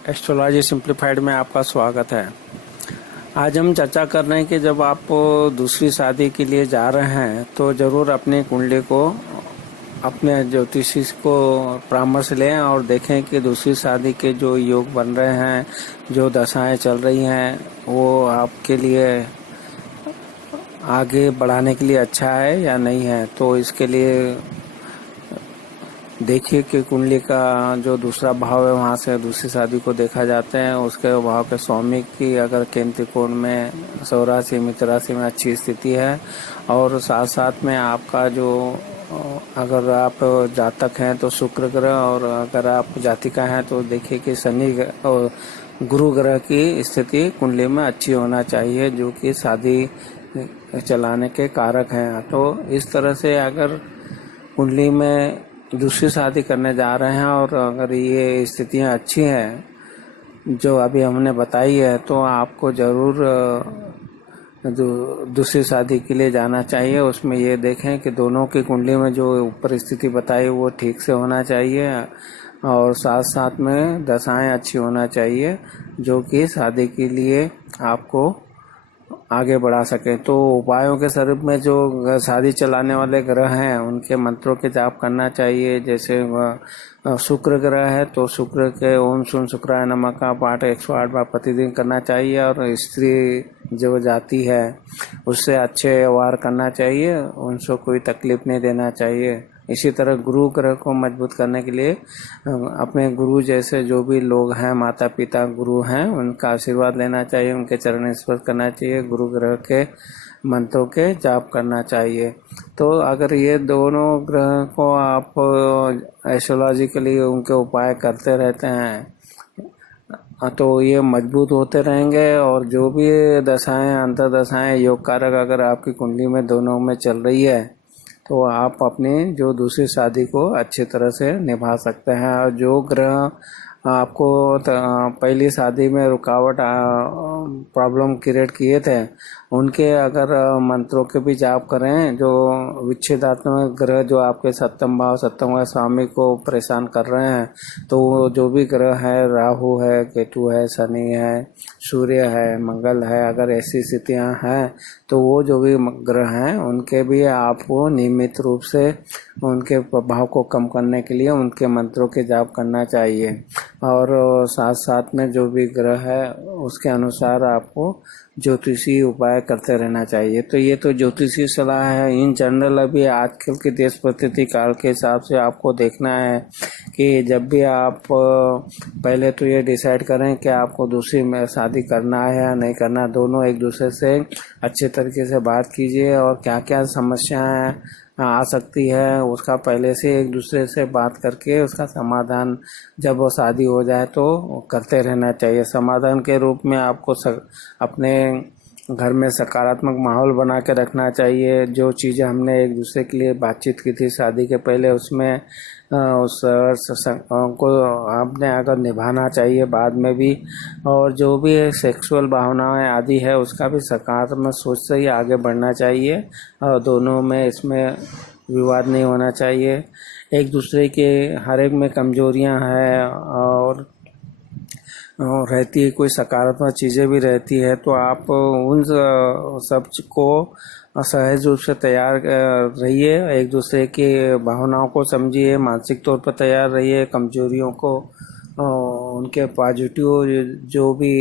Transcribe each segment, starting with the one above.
Astrology simplified में आपका स्वागत है। आज हम चर्चा कर रहे हैं कि जब आप दूसरी शादी के लिए जा रहे हैं तो ज़रूर अपनी कुंडली को अपने ज्योतिषी को परामर्श लें और देखें कि दूसरी शादी के जो योग बन रहे हैं, जो दशाएं चल रही हैं, वो आपके लिए आगे बढ़ाने के लिए अच्छा है या नहीं है। तो इसके लिए देखिए कि कुंडली का जो दूसरा भाव है वहाँ से दूसरी शादी को देखा जाते हैं। उसके भाव के स्वामी की अगर केंद्र कोण में सौराशि मित्र राशि में अच्छी स्थिति है, और साथ साथ में आपका जो अगर आप जातक हैं तो शुक्र ग्रह, और अगर आप जातिका हैं तो देखिए कि शनि और गुरु ग्रह की स्थिति कुंडली में अच्छी होना चाहिए, जो कि शादी चलाने के कारक हैं। तो इस तरह से अगर कुंडली में दूसरी शादी करने जा रहे हैं और अगर ये स्थितियां अच्छी हैं जो अभी हमने बताई है, तो आपको ज़रूर दूसरी शादी के लिए जाना चाहिए। उसमें ये देखें कि दोनों की कुंडली में जो ऊपर स्थिति बताई वो ठीक से होना चाहिए, और साथ साथ में दशाएं अच्छी होना चाहिए जो कि शादी के लिए आपको आगे बढ़ा सके। तो उपायों के स्वरूप में जो शादी चलाने वाले ग्रह हैं उनके मंत्रों के जाप करना चाहिए। जैसे शुक्र ग्रह है तो शुक्र के ओम शुन शुक्राय नमः का पाठ 108 बार प्रतिदिन करना चाहिए, और स्त्री जो जाति है उससे अच्छे व्यवहार करना चाहिए, उनको कोई तकलीफ नहीं देना चाहिए। इसी तरह गुरु ग्रह को मजबूत करने के लिए अपने गुरु जैसे जो भी लोग हैं, माता पिता गुरु हैं, उनका आशीर्वाद लेना चाहिए, उनके चरण स्पर्श करना चाहिए, गुरु ग्रह के मंत्रों के जाप करना चाहिए। तो अगर ये दोनों ग्रह को आप एस्ट्रोलॉजिकली उनके उपाय करते रहते हैं तो ये मजबूत होते रहेंगे, और जो भी दशाएं अंतर दशाएं योग कारक अगर आपकी कुंडली में दोनों में चल रही है तो आप अपनी जो दूसरी शादी को अच्छी तरह से निभा सकते हैं। और जो ग्रह आपको पहली शादी में रुकावट प्रॉब्लम क्रिएट किए थे, उनके अगर मंत्रों के भी जाप करें, जो विच्छेदात्मक ग्रह जो आपके सप्तम भाव स्वामी को परेशान कर रहे हैं, तो जो भी ग्रह है, राहु है, केतु है, शनि है, सूर्य है, मंगल है, अगर ऐसी स्थितियां हैं तो वो जो भी ग्रह हैं उनके भी आपको नियमित रूप से उनके प्रभाव को कम करने के लिए उनके मंत्रों के जाप करना चाहिए। और साथ साथ में जो भी ग्रह है उसके अनुसार आपको ज्योतिषी उपाय करते रहना चाहिए। तो ये तो ज्योतिषी सलाह है। इन जनरल अभी आजकल के देश परिस्थिति काल के हिसाब से आपको देखना है कि जब भी आप पहले तो ये डिसाइड करें कि आपको दूसरी में शादी करना है या नहीं करना। दोनों एक दूसरे से अच्छे तरीके से बात कीजिए, और क्या क्या समस्याएं आ सकती है उसका पहले से एक दूसरे से बात करके उसका समाधान जब वो शादी हो जाए तो करते रहना चाहिए। समाधान के रूप में आपको अपने घर में सकारात्मक माहौल बना के रखना चाहिए। जो चीज़ें हमने एक दूसरे के लिए बातचीत की थी शादी के पहले, उसमें उस को आपने अगर निभाना चाहिए बाद में भी। और जो भी सेक्सुअल भावनाएं आदि है उसका भी सकारात्मक सोच से ही आगे बढ़ना चाहिए, और दोनों में इसमें विवाद नहीं होना चाहिए। एक दूसरे के हर एक में कमजोरियां हैं और रहती है, कोई सकारात्मक चीज़ें भी रहती है, तो आप उन सब को सहज रूप से तैयार रहिए। एक दूसरे की भावनाओं को समझिए, मानसिक तौर पर तैयार रहिए। कमजोरियों को उनके पॉजिटिव जो भी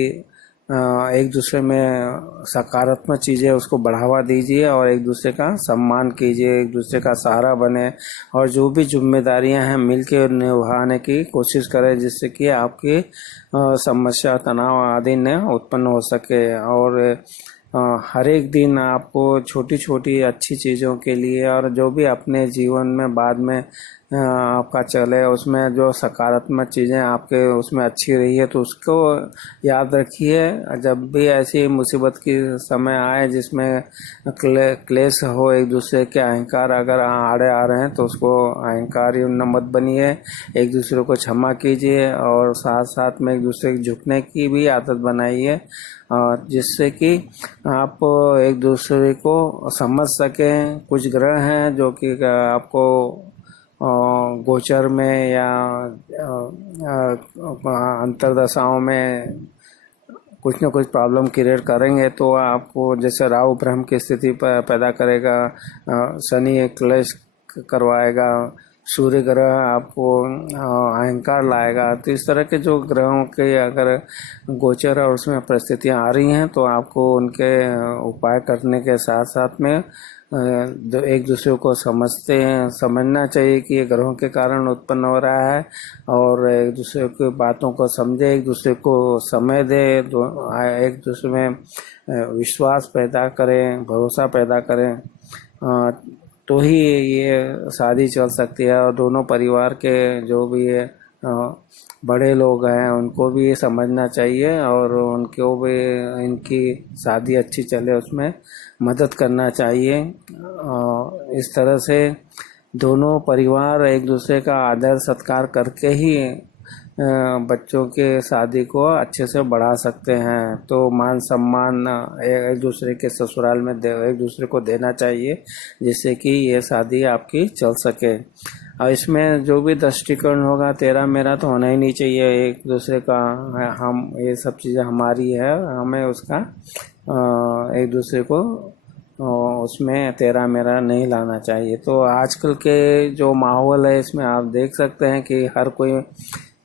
एक दूसरे में सकारात्मक चीज़ें उसको बढ़ावा दीजिए, और एक दूसरे का सम्मान कीजिए, एक दूसरे का सहारा बने, और जो भी जिम्मेदारियां हैं मिलकर निभाने की कोशिश करें, जिससे कि आपकी समस्या तनाव आदि न उत्पन्न हो सके। और हर एक दिन आपको छोटी छोटी अच्छी चीज़ों के लिए, और जो भी अपने जीवन में बाद में आपका चले उसमें जो सकारात्मक चीज़ें आपके उसमें अच्छी रही है तो उसको याद रखिए। जब भी ऐसी मुसीबत की समय आए जिसमें क्लेश हो, एक दूसरे के अहंकार अगर आड़े आ रहे हैं तो उसको अहंकारी न मत बनिए। एक दूसरे को क्षमा कीजिए, और साथ साथ में एक दूसरे के झुकने की भी आदत बनाइए, जिससे कि आप एक दूसरे को समझ सकें। कुछ ग्रह हैं जो कि आपको गोचर में या अंतरदशाओं में कुछ न कुछ प्रॉब्लम क्रिएट करेंगे, तो आपको जैसे राहु ब्रह्म की स्थिति पैदा करेगा, शनि एक क्लेश करवाएगा, सूर्य ग्रह आपको अहंकार लाएगा। तो इस तरह के जो ग्रहों के अगर गोचर और उसमें परिस्थितियां आ रही हैं, तो आपको उनके उपाय करने के साथ साथ में एक दूसरे को समझना चाहिए कि ये ग्रहों के कारण उत्पन्न हो रहा है, और एक दूसरे की बातों को समझे, एक दूसरे को समय दे, एक दूसरे में विश्वास पैदा करें, भरोसा पैदा करें, तो ही ये शादी चल सकती है। और दोनों परिवार के जो भी बड़े लोग हैं उनको भी ये समझना चाहिए, और उनको भी इनकी शादी अच्छी चले उसमें मदद करना चाहिए। इस तरह से दोनों परिवार एक दूसरे का आदर सत्कार करके ही बच्चों के शादी को अच्छे से बढ़ा सकते हैं। तो मान सम्मान एक दूसरे के ससुराल में एक दूसरे को देना चाहिए, जिससे कि ये शादी आपकी चल सके। और इसमें जो भी दृष्टिकोण होगा तेरा मेरा तो होना ही नहीं चाहिए, एक दूसरे का हम ये सब चीज़ें हमारी है, हमें उसका एक दूसरे को उसमें तेरा मेरा नहीं लाना चाहिए। तो आजकल के जो माहौल है इसमें आप देख सकते हैं कि हर कोई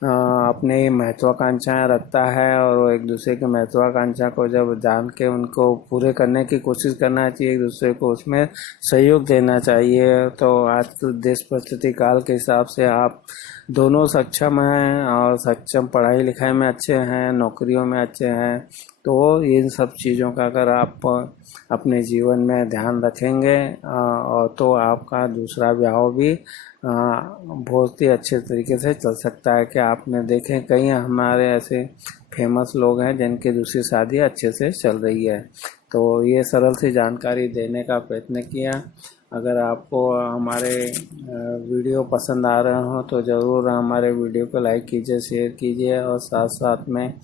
अपनी महत्वाकांक्षाएं रखता है, और एक दूसरे की महत्वाकांक्षा को जब जान के उनको पूरे करने की कोशिश करना चाहिए, एक दूसरे को उसमें सहयोग देना चाहिए। तो आज के देश परिस्थिति काल के हिसाब से आप दोनों सक्षम हैं, और सक्षम पढ़ाई लिखाई में अच्छे हैं, नौकरियों में अच्छे हैं, तो इन सब चीज़ों का अगर आप अपने जीवन में ध्यान रखेंगे, और तो आपका दूसरा ब्याह भी बहुत ही अच्छे तरीके से चल सकता है। कि आपने देखें कई हमारे ऐसे फेमस लोग हैं जिनकी दूसरी शादी अच्छे से चल रही है। तो ये सरल सी जानकारी देने का प्रयत्न किया। अगर आपको हमारे वीडियो पसंद आ रहे हो तो ज़रूर हमारे वीडियो को लाइक कीजिए, शेयर कीजिए, और साथ साथ में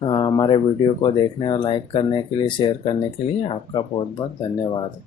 हमारे वीडियो को देखने और लाइक करने के लिए, शेयर करने के लिए आपका बहुत बहुत धन्यवाद।